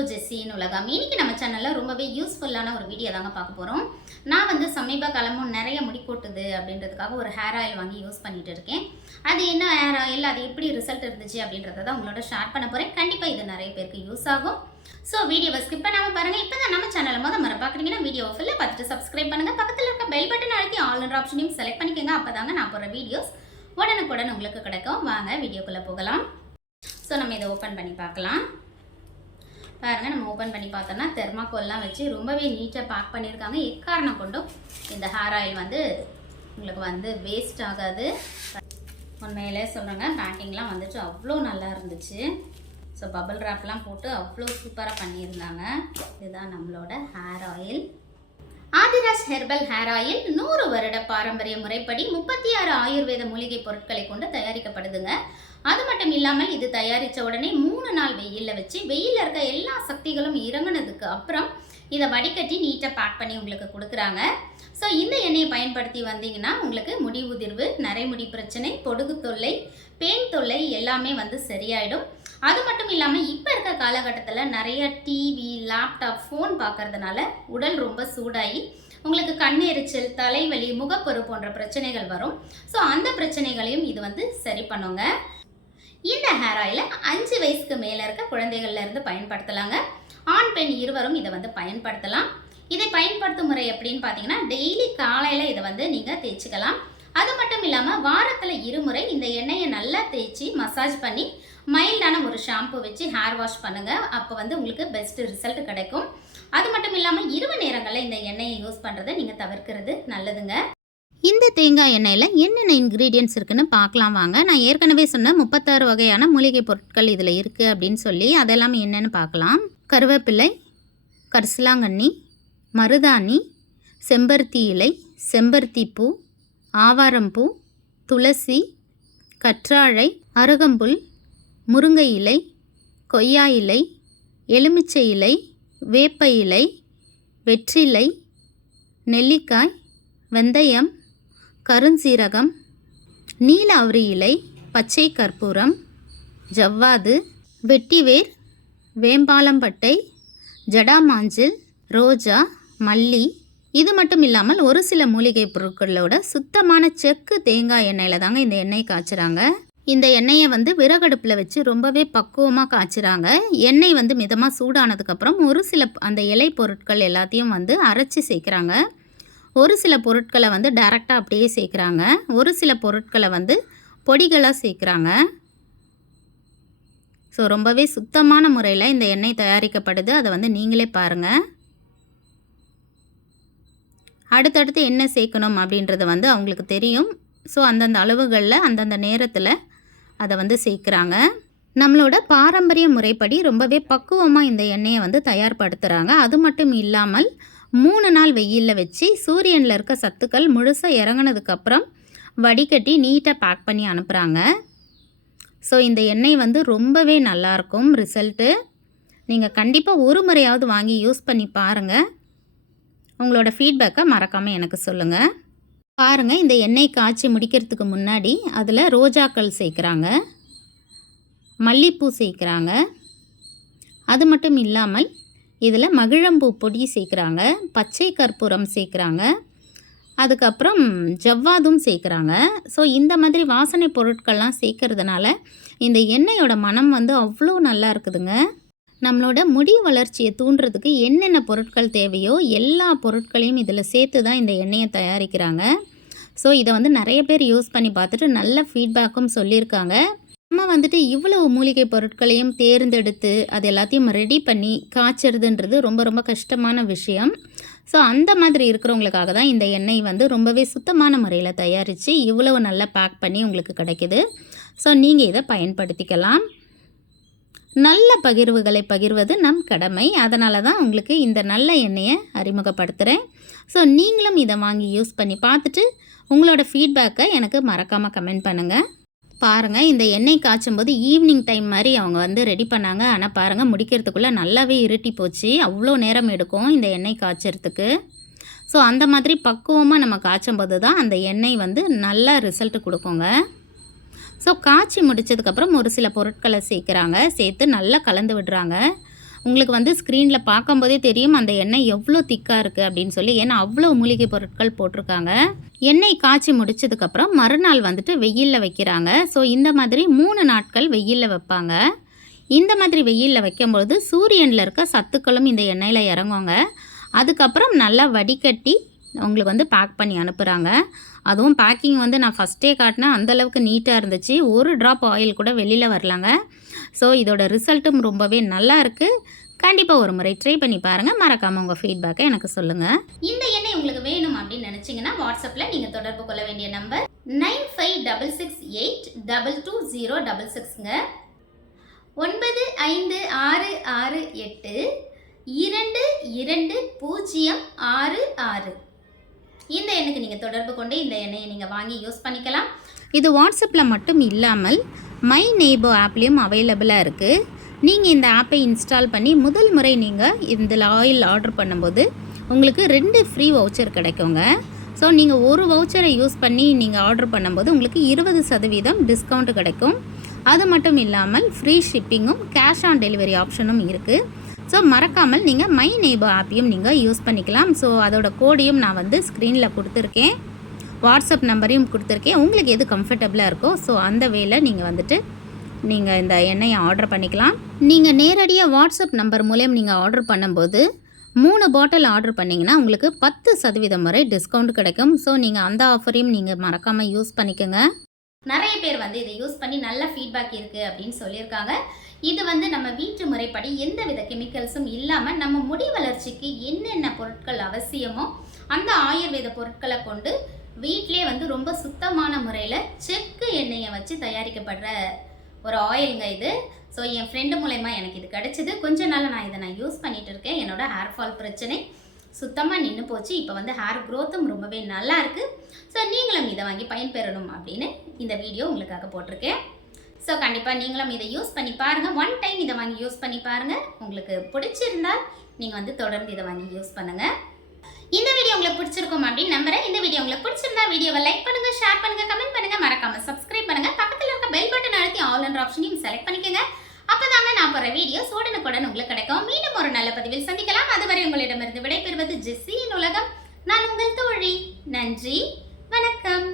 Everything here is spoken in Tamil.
டு ஜெஸ்ஸியின் உலகம். இன்னைக்கு நம்ம சேனலில் ரொம்பவே யூஸ்ஃபுல்லான ஒரு வீடியோ தாங்க பார்க்க போகிறோம். நான் வந்து சமீப காலமும் நிறைய முடி கொட்டுது அப்படின்றதுக்காக ஒரு ஹேர் ஆயில் வாங்கி யூஸ் பண்ணிட்டு இருக்கேன். அது என்ன ஹேர் ஆயில், அது எப்படி ரிசல்ட் இருந்துச்சு அப்படின்றத தான் உங்களோட ஷேர் பண்ண போகிறேன். கண்டிப்பாக இது நிறைய பேருக்கு யூஸ் ஆகும். ஸோ வீடியோவை ஸ்கிப் பண்ணாமல் பாருங்கள். இப்போ தான் நம்ம சேனலை முறை பார்க்குறீங்கன்னா வீடியோவை ஃபுல்லாக பார்த்துட்டு சப்ஸ்கிரைப் பண்ணுங்கள். பக்கத்தில் இருக்க பெல் பட்டன் அழுத்தி ஆல்ன்ற ஆப்ஷனையும் செலக்ட் பண்ணிக்கோங்க. அப்போ தாங்க நான் போகிற வீடியோஸ் உடனுக்குடன் உங்களுக்கு கிடைக்கும். வாங்க வீடியோக்குள்ளே போகலாம். ஸோ நம்ம இதை ஓப்பன் பண்ணி பார்க்கலாம். பாருங்கள், நம்ம ஓப்பன் பண்ணி பார்த்தோன்னா தெர்மாக்கோல்லாம் வச்சு ரொம்பவே நீட்டாக பேக் பண்ணியிருக்காங்க. எக்காரணம் கொண்டும் இந்த ஹேர் ஆயில் வந்து உங்களுக்கு வந்து வேஸ்ட் ஆகாது. உண்மையிலே சொல்கிறேங்க, பேக்கிங்லாம் வந்துட்டு அவ்வளோ நல்லா இருந்துச்சு. ஸோ பபிள் ராப்லாம் போட்டு அவ்வளோ சூப்பராக பண்ணியிருந்தாங்க. இதுதான் நம்மளோட hair oil. Adhiraj herbal hair oil 100 வருட பாரம்பரிய முறைப்படி 36 ஆயுர்வேத மூலிகை பொருட்களை கொண்டு தயாரிக்கப்படுதுங்க. அது மட்டும் இல்லாமல் இது தயாரித்த உடனே 3 நாள் வெயிலில் வச்சு வெயிலில் இருக்க எல்லா சக்திகளும் இறங்கினதுக்கு அப்புறம் இதை வடிகட்டி நீட்டாக பேக் பண்ணி உங்களுக்கு கொடுக்குறாங்க. ஸோ இந்த எண்ணெயை பயன்படுத்தி வந்தீங்கன்னா உங்களுக்கு முடி உதிர்வு, நரைமுடி பிரச்சனை, பொடுகு தொல்லை, பேன் தொல்லை எல்லாமே வந்து சரியாயிடும். அது மட்டும் இல்லாமல் இப்போ இருக்க காலகட்டத்தில் நிறைய டிவி, லேப்டாப், ஃபோன் பார்க்கறதுனால உடல் ரொம்ப சூடாகி உங்களுக்கு கண்ணெரிச்சல், தலைவலி, முகப்பொரு போன்ற பிரச்சனைகள் வரும். ஸோ அந்த பிரச்சனைகளையும் இது வந்து சரி பண்ணுங்க. இந்த ஹேர் ஆயிலை 5 வயசுக்கு மேலே இருக்க குழந்தைகள்ல இருந்து பயன்படுத்தலாங்க. ஆண் பெண் இருவரும் இதை வந்து பயன்படுத்தலாம். இதை பயன்படுத்தும் முறை எப்படின்னு பார்த்தீங்கன்னா, டெய்லி காலையில் இதை வந்து நீங்கள் தேய்ச்சிக்கலாம். அது மட்டும் இல்லாமல் வாரத்தில் 2 முறை இந்த எண்ணெயை நல்லா தேய்ச்சி மசாஜ் பண்ணி மைல்டான ஒரு ஷாம்பு வச்சு ஹேர் வாஷ் பண்ணுங்கள். அப்போ வந்து உங்களுக்கு பெஸ்ட் ரிசல்ட் கிடைக்கும். அது மட்டும் இல்லாமல் இரவு நேரங்களில் இந்த எண்ணெயை யூஸ் பண்ணுறதை நீங்கள் தவிர்க்கிறது நல்லதுங்க. இந்த தேங்காய் எண்ணெயில் என்னென்ன இன்க்ரீடியன்ட்ஸ் இருக்குன்னு பார்க்கலாம் வாங்க. நான் ஏற்கனவே சொன்ன 36 வகையான மூலிகை பொருட்கள் இதில் இருக்குது அப்படின்னு சொல்லி அதெல்லாம் என்னென்னு பார்க்கலாம். கருவேப்பிலை, கரிசலாங்கண்ணி, மருதாணி, செம்பருத்தி இலை, செம்பருத்தி பூ, ஆவாரம்பூ, துளசி, கற்றாழை, அருகம்புல், முருங்கை இலை, கொய்யா இலை, எலுமிச்சை இலை, வேப்ப இலை, வெற்றிலை, நெல்லிக்காய், வெந்தயம், கருஞ்சீரகம், நீல அவுரி இலை, பச்சை கற்பூரம், ஜவ்வாது, வெட்டிவேர், வேம்பாலம்பட்டை, ஜடாமாஞ்சில், ரோஜா, மல்லி. இது மட்டும் இல்லாமல் ஒரு சில மூலிகை பொருட்களோட சுத்தமான செக்கு தேங்காய் எண்ணெயில் தாங்க இந்த எண்ணெய் காய்ச்சுறாங்க. இந்த எண்ணெயை வந்து விறகடுப்பில் வச்சு ரொம்பவே பக்குவமாக காய்ச்சுறாங்க. எண்ணெய் வந்து மிதமாக சூடானதுக்கப்புறம் ஒரு சில அந்த இலை பொருட்கள் எல்லாத்தையும் வந்து அரைச்சி சேர்க்குறாங்க. ஒரு சில பொருட்களை வந்து டைரெக்டாக அப்படியே சேர்க்குறாங்க. ஒரு சில பொருட்களை வந்து பொடிகளாக சேர்க்குறாங்க. ஸோ ரொம்பவே சுத்தமான முறையில் இந்த எண்ணெய் தயாரிக்கப்படுது. அதை வந்து நீங்களே பாருங்கள். அடுத்தடுத்து என்ன சேர்க்கணும் அப்படின்றது வந்து அவங்களுக்கு தெரியும். ஸோ அந்தந்த அளவுகளில் அந்தந்த நேரத்தில் அதை வந்து சேர்க்குறாங்க. நம்மளோட பாரம்பரிய முறைப்படி ரொம்பவே பக்குவமாக இந்த எண்ணெயை வந்து தயார்படுத்துகிறாங்க. அது மட்டும் இல்லாமல் 3 நாள் வெயிலில் வச்சு சூரியனில் இருக்க சத்துக்கள் முழுசாக இறங்கினதுக்கப்புறம் வடிகட்டி நீட்டாக பேக் பண்ணி அனுப்புகிறாங்க. ஸோ இந்த எண்ணெய் வந்து ரொம்பவே நல்லாயிருக்கும் ரிசல்ட்டு. நீங்கள் கண்டிப்பாக ஒரு முறையாவது வாங்கி யூஸ் பண்ணி பாருங்கள். உங்களோட ஃபீட்பேக்கை மறக்காமல் எனக்கு சொல்லுங்கள். பாருங்கள், இந்த எண்ணெய் காய்ச்சி முடிக்கிறதுக்கு முன்னாடி அதில் ரோஜாக்கள் சேர்க்குறாங்க, மல்லிப்பூ சேர்க்குறாங்க. அது மட்டும் இல்லாமல் இதில் மகிழம்பூ பொடி சேர்க்குறாங்க, பச்சை கற்பூரம் சேர்க்குறாங்க, அதுக்கப்புறம் ஜவ்வாதும் சேர்க்குறாங்க. ஸோ இந்த மாதிரி வாசனை பொருட்கள்லாம் சேர்க்கறதுனால இந்த எண்ணெயோட மனம் வந்து அவ்வளோ நல்லா இருக்குதுங்க. நம்மளோட முடி வளர்ச்சியை தூண்டுறதுக்கு என்னென்ன பொருட்கள் தேவையோ எல்லா பொருட்களையும் இதில் சேர்த்து தான் இந்த எண்ணெயை தயாரிக்கிறாங்க. ஸோ இதை வந்து நிறைய பேர் யூஸ் பண்ணி பார்த்துட்டு நல்ல ஃபீட்பேக்கும் சொல்லியிருக்காங்க. நம்ம வந்துட்டு இவ்வளவு மூலிகை பொருட்களையும் தேர்ந்தெடுத்து அது எல்லாத்தையும் ரெடி பண்ணி காய்ச்சறதுன்றது ரொம்ப ரொம்ப கஷ்டமான விஷயம். ஸோ அந்த மாதிரி இருக்கிறவங்களுக்காக தான் இந்த எண்ணெய் வந்து ரொம்பவே சுத்தமான முறையில் தயாரித்து இவ்வளவு நல்லா பேக் பண்ணி உங்களுக்கு கிடைக்கிது. ஸோ நீங்கள் இதை பயன்படுத்திக்கலாம். நல்ல பகிர்வுகளை பகிர்வது நம் கடமை. அதனால தான் உங்களுக்கு இந்த நல்ல எண்ணெயை அறிமுகப்படுத்துகிறேன். ஸோ நீங்களும் இதை வாங்கி யூஸ் பண்ணி பார்த்துட்டு உங்களோட ஃபீட்பேக்கை எனக்கு மறக்காமல் கமெண்ட் பண்ணுங்கள். பாருங்கள், இந்த எண்ணெய் காய்ச்சும் போது ஈவினிங் டைம் மாதிரி அவங்க வந்து ரெடி பண்ணாங்க. ஆனால் பாருங்கள், முடிக்கிறதுக்குள்ளே நல்லாவே இருட்டி போச்சு. அவ்வளோ நேரம் எடுக்கும் இந்த எண்ணெய் காய்ச்சறதுக்கு. ஸோ அந்த மாதிரி பக்குவமாக நம்ம காய்ச்சும் போது தான் அந்த எண்ணெய் வந்து நல்ல ரிசல்ட்டு கொடுக்குங்க. ஸோ காய்ச்சி முடித்ததுக்கப்புறம் ஒரு சில பொருட்களை சேர்க்குறாங்க, சேர்த்து நல்லா கலந்து விடுறாங்க. உங்களுக்கு வந்து ஸ்க்ரீனில் பார்க்கும்போதே தெரியும் அந்த எண்ணெய் எவ்வளோ திக்காக இருக்குது அப்படின்னு சொல்லி. ஏன்னா அவ்வளோ மூலிகை பொருட்கள் போட்டிருக்காங்க. எண்ணெய் காய்ச்சி முடிச்சதுக்கப்புறம் மறுநாள் வந்துட்டு வெயிலில் வைக்கிறாங்க. ஸோ இந்த மாதிரி 3 நாட்கள் வெயிலில் வைப்பாங்க. இந்த மாதிரி வெயிலில் வைக்கும்பொழுது சூரியனில் இருக்க சத்துக்களும் இந்த எண்ணெயில் இறங்குவாங்க. அதுக்கப்புறம் நல்லா வடிகட்டி உங்களுக்கு வந்து பேக் பண்ணி அனுப்புகிறாங்க. அதுவும் பேக்கிங் வந்து நான் ஃபஸ்ட்டே காட்டினேன், அந்தளவுக்கு நீட்டாக இருந்துச்சு. ஒரு ட்ராப் ஆயில் கூட வெளியில் வரலாங்க. ஸோ இதோட ரிசல்ட்டும் ரொம்பவே நல்லா இருக்குது. கண்டிப்பாக ஒரு முறை ட்ரை பண்ணி பாருங்கள். மறக்காமல் உங்கள் ஃபீட்பேக்கை எனக்கு சொல்லுங்கள். இந்த எண்ணெய் உங்களுக்கு வேணும் அப்படின்னு நினச்சிங்கன்னா வாட்ஸ்அப்பில் நீங்கள் தொடர்பு கொள்ள வேண்டிய நம்பர் 9566822066ங்க. 9566822066. இந்த எண்ணுக்கு நீங்கள் தொடர்பு கொண்டு இந்த எண்ணெயை நீங்கள் வாங்கி யூஸ் பண்ணிக்கலாம். இது வாட்ஸ்அப்பில் மட்டும் இல்லாமல் மை நெய்போ ஆப்லேயும் அவைலபிளாக இருக்குது. நீங்கள் இந்த ஆப்பை இன்ஸ்டால் பண்ணி முதல் முறை நீங்கள் இந்த ஆயில் ஆர்டர் பண்ணும்போது உங்களுக்கு 2 ஃப்ரீ வவுச்சர் கிடைக்குங்க. ஸோ நீங்கள் ஒரு வவுச்சரை யூஸ் பண்ணி நீங்கள் ஆர்டர் பண்ணும்போது உங்களுக்கு 20% டிஸ்கவுண்ட் கிடைக்கும். அது மட்டும் இல்லாமல் ஃப்ரீ ஷிப்பிங்கும் கேஷ் ஆன் டெலிவரி ஆப்ஷனும் இருக்குது. ஸோ மறக்காமல் நீங்கள் மை நெய்போ ஆப்பையும் நீங்கள் யூஸ் பண்ணிக்கலாம். ஸோ அதோட கோடையும் நான் வந்து ஸ்க்ரீனில் கொடுத்துருக்கேன், வாட்ஸ்அப் நம்பரையும் கொடுத்துருக்கேன். உங்களுக்கு எது கம்ஃபர்டபுளாக இருக்கோ ஸோ அந்த வேல நீங்கள் வந்துட்டு நீங்கள் இந்த எண்ணெயை ஆர்டர் பண்ணிக்கலாம். நீங்கள் நேரடியாக வாட்ஸ்அப் நம்பர் மூலம் நீங்கள் ஆர்டர் பண்ணும்போது 3 பாட்டில் ஆர்டர் பண்ணிங்கன்னா உங்களுக்கு 10% வரை டிஸ்கவுண்ட் கிடைக்கும். ஸோ நீங்கள் அந்த ஆஃபரையும் நீங்கள் மறக்காமல் யூஸ் பண்ணிக்கோங்க. நிறைய பேர் வந்து இதை யூஸ் பண்ணி நல்ல ஃபீட்பேக் இருக்குது அப்படின்னு சொல்லியிருக்காங்க. இது வந்து நம்ம வீட்டு முறைப்படி எந்தவித கெமிக்கல்ஸும் இல்லாமல் நம்ம முடி வளர்ச்சிக்கு என்னென்ன பொருட்கள் அவசியமோ அந்த ஆயுர்வேத பொருட்களை கொண்டு வீட்டிலே வந்து ரொம்ப சுத்தமான முறையில் செக்கு எண்ணெயை வச்சு தயாரிக்கப்படுற ஒரு ஆயிலுங்க இது. ஸோ என் ஃப்ரெண்டு மூலயமா எனக்கு இது கிடச்சிது. கொஞ்ச நாள் நான் இதை யூஸ் பண்ணிகிட்டு இருக்கேன். என்னோட ஹேர் ஃபால் பிரச்சனை சுத்தமாக நின்று போச்சு. இப்போ வந்து ஹேர் க்ரோத்தும் ரொம்பவே நல்லா இருக்குது. ஸோ நீங்களும் இதை வாங்கி பயன்பெறணும் அப்படின்னு இந்த வீடியோ உங்களுக்காக போட்டிருக்கேன். ஸோ கண்டிப்பாக நீங்களும் இதை யூஸ் பண்ணி பாருங்கள். 1 டைம் இதை வாங்கி யூஸ் பண்ணி பாருங்கள். உங்களுக்கு பிடிச்சிருந்தால் நீங்கள் வந்து தொடர்ந்து இதை வாங்கி யூஸ் பண்ணுங்கள். இந்த வீடியோ உங்களுக்கு பிடிச்சிருக்கும் அப்படின்னு நம்புறேன். இந்த வீடியோ உங்களுக்கு பிடிச்சிருந்தா வீடியோவை லைக் பண்ணுங்கள், ஷேர் பண்ணுங்கள், கமெண்ட் பண்ணுங்கள், மறக்காமல் சப்ஸ்கிரைப் பண்ணுங்கள். பக்கத்தில் இருக்க பெல் பட்டன் அழுத்தி ஆல் என்ற ஆப்ஷனையும் செலக்ட் பண்ணிக்கோங்க. அப்போதாங்க நான் போகிற வீடியோஸ் உடனுக்குடன் உங்களுக்கு கிடைக்கும். மீண்டும் ஒரு நல்ல பதிவில் சந்திக்கலாம். அதுவரை உங்களிடமிருந்து விடைபெறுவது ஜெஸ்ஸியின் உலகம். நான் உங்கள் தோழி. நன்றி, வணக்கம்.